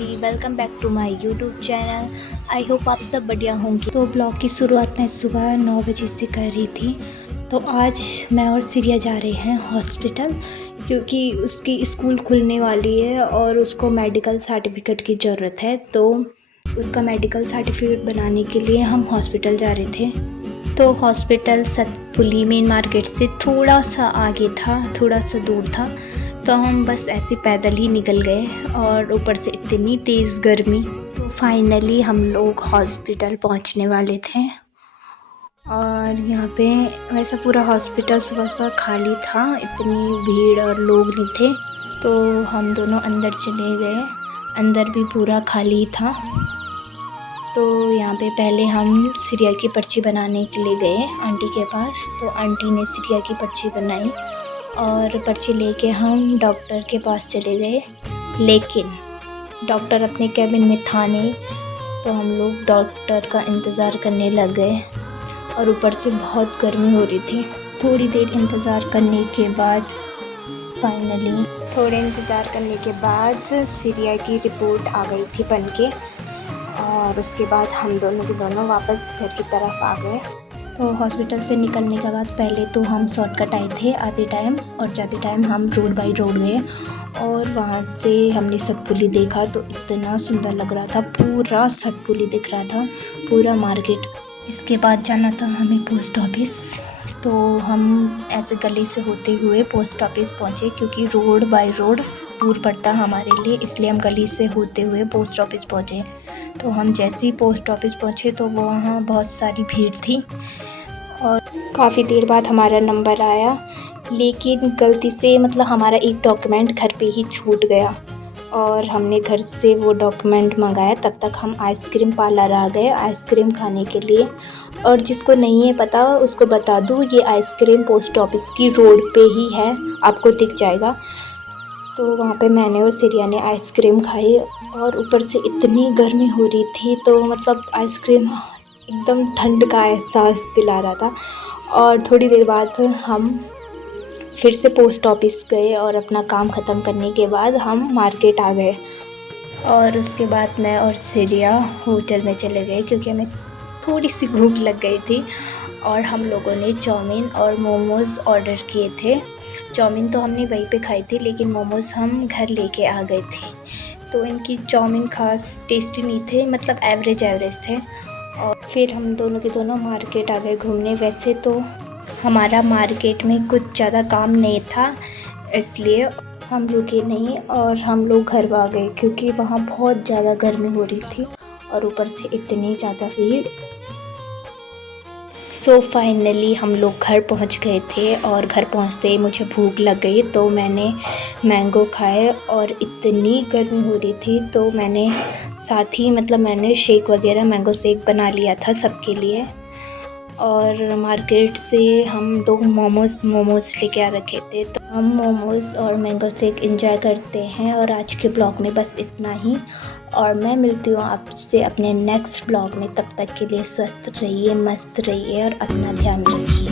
Everybody, welcome back to my YouTube channel. I hope आप सब बढ़िया होंगे। तो ब्लॉग की शुरुआत मैं सुबह 9 बजे से कर रही थी। तो आज मैं और सिरिया जा रहे हैं हॉस्पिटल, क्योंकि उसकी स्कूल खुलने वाली है और उसको मेडिकल सर्टिफिकेट की ज़रूरत है। तो उसका मेडिकल सर्टिफिकेट बनाने के लिए हम हॉस्पिटल जा रहे थे। तो हॉस्पिटल सतपुली मेन मार्केट से थोड़ा सा आगे था, थोड़ा सा दूर था। तो हम बस ऐसे पैदल ही निकल गए और ऊपर से इतनी तेज़ गर्मी। तो फाइनली हम लोग हॉस्पिटल पहुंचने वाले थे। और यहाँ पे वैसा पूरा हॉस्पिटल सुबह सुबह खाली था, इतनी भीड़ और लोग नहीं थे। तो हम दोनों अंदर चले गए, अंदर भी पूरा खाली था। तो यहाँ पे पहले हम सिरिया की पर्ची बनाने के लिए गए आंटी के पास। तो आंटी ने सिरिया की पर्ची बनाई और पर्ची लेके हम डॉक्टर के पास चले गए, लेकिन डॉक्टर अपने कैबिन में था नहीं। तो हम लोग डॉक्टर का इंतज़ार करने लग गए और ऊपर से बहुत गर्मी हो रही थी। थोड़ी देर इंतज़ार करने के बाद सिरिया की रिपोर्ट आ गई थी बन के। और उसके बाद हम दोनों के दोनों वापस घर की तरफ आ गए। तो हॉस्पिटल से निकलने के बाद पहले तो हम शॉर्टकट आए थे आते टाइम, और जाते टाइम हम रोड बाई रोड गए। और वहाँ से हमने सतपुली देखा तो इतना सुंदर लग रहा था, पूरा सतपुली दिख रहा था, पूरा मार्केट। इसके बाद जाना था हमें पोस्ट ऑफिस। तो हम ऐसे गली से होते हुए पोस्ट ऑफिस पहुँचे, क्योंकि रोड बाई रोड दूर पड़ता हमारे लिए, इसलिए हम गली से होते हुए पोस्ट ऑफिस पहुँचे। तो हम जैसे ही पोस्ट ऑफिस पहुँचे तो वहाँ बहुत सारी भीड़ थी और काफ़ी देर बाद हमारा नंबर आया। लेकिन गलती से हमारा एक डॉक्यूमेंट घर पे ही छूट गया और हमने घर से वो डॉक्यूमेंट मंगाया। तब तक हम आइसक्रीम पार्लर आ गए आइसक्रीम खाने के लिए। और जिसको नहीं है पता उसको बता दूँ, ये आइसक्रीम पोस्ट ऑफिस की रोड पे ही है, आपको दिख जाएगा। तो वहाँ पे मैंने और सिरिया ने आइसक्रीम खाई और ऊपर से इतनी गर्मी हो रही थी, तो आइसक्रीम एकदम ठंड का एहसास दिला रहा था। और थोड़ी देर बाद हम फिर से पोस्ट ऑफिस गए और अपना काम ख़त्म करने के बाद हम मार्केट आ गए। और उसके बाद मैं और सिरिया होटल में चले गए, क्योंकि हमें थोड़ी सी भूख लग गई थी। और हम लोगों ने चाउमीन और मोमोज़ ऑर्डर किए थे। चाउमीन तो हमने वहीं पे खाई थी, लेकिन मोमोज़ हम घर लेके आ गए थे। तो इनकी चाउमीन खास टेस्टी नहीं थे, एवरेज थे। और फिर हम दोनों के दोनों मार्केट आ गए घूमने। वैसे तो हमारा मार्केट में कुछ ज़्यादा काम नहीं था, इसलिए हम रुके नहीं और हम लोग घर आ गए, क्योंकि वहाँ बहुत ज़्यादा गर्मी हो रही थी और ऊपर से इतनी ज़्यादा भीड़। सो फाइनली हम लोग घर पहुंच गए थे और घर पहुंचते ही मुझे भूख लग गई, तो मैंने मैंगो खाए। और इतनी गर्मी हो रही थी तो मैंने साथ ही मैंने शेक वगैरह मैंगो शेक बना लिया था सबके लिए। और मार्केट से हम 2 मोमोज़ लेके आ रखे थे, तो हम मोमोज़ और मैंगो शेक एंजॉय करते हैं। और आज के ब्लॉग में बस इतना ही, और मैं मिलती हूँ आपसे अपने नेक्स्ट ब्लॉग में। तब तक के लिए स्वस्थ रहिए, मस्त रहिए और अपना ध्यान रखिए।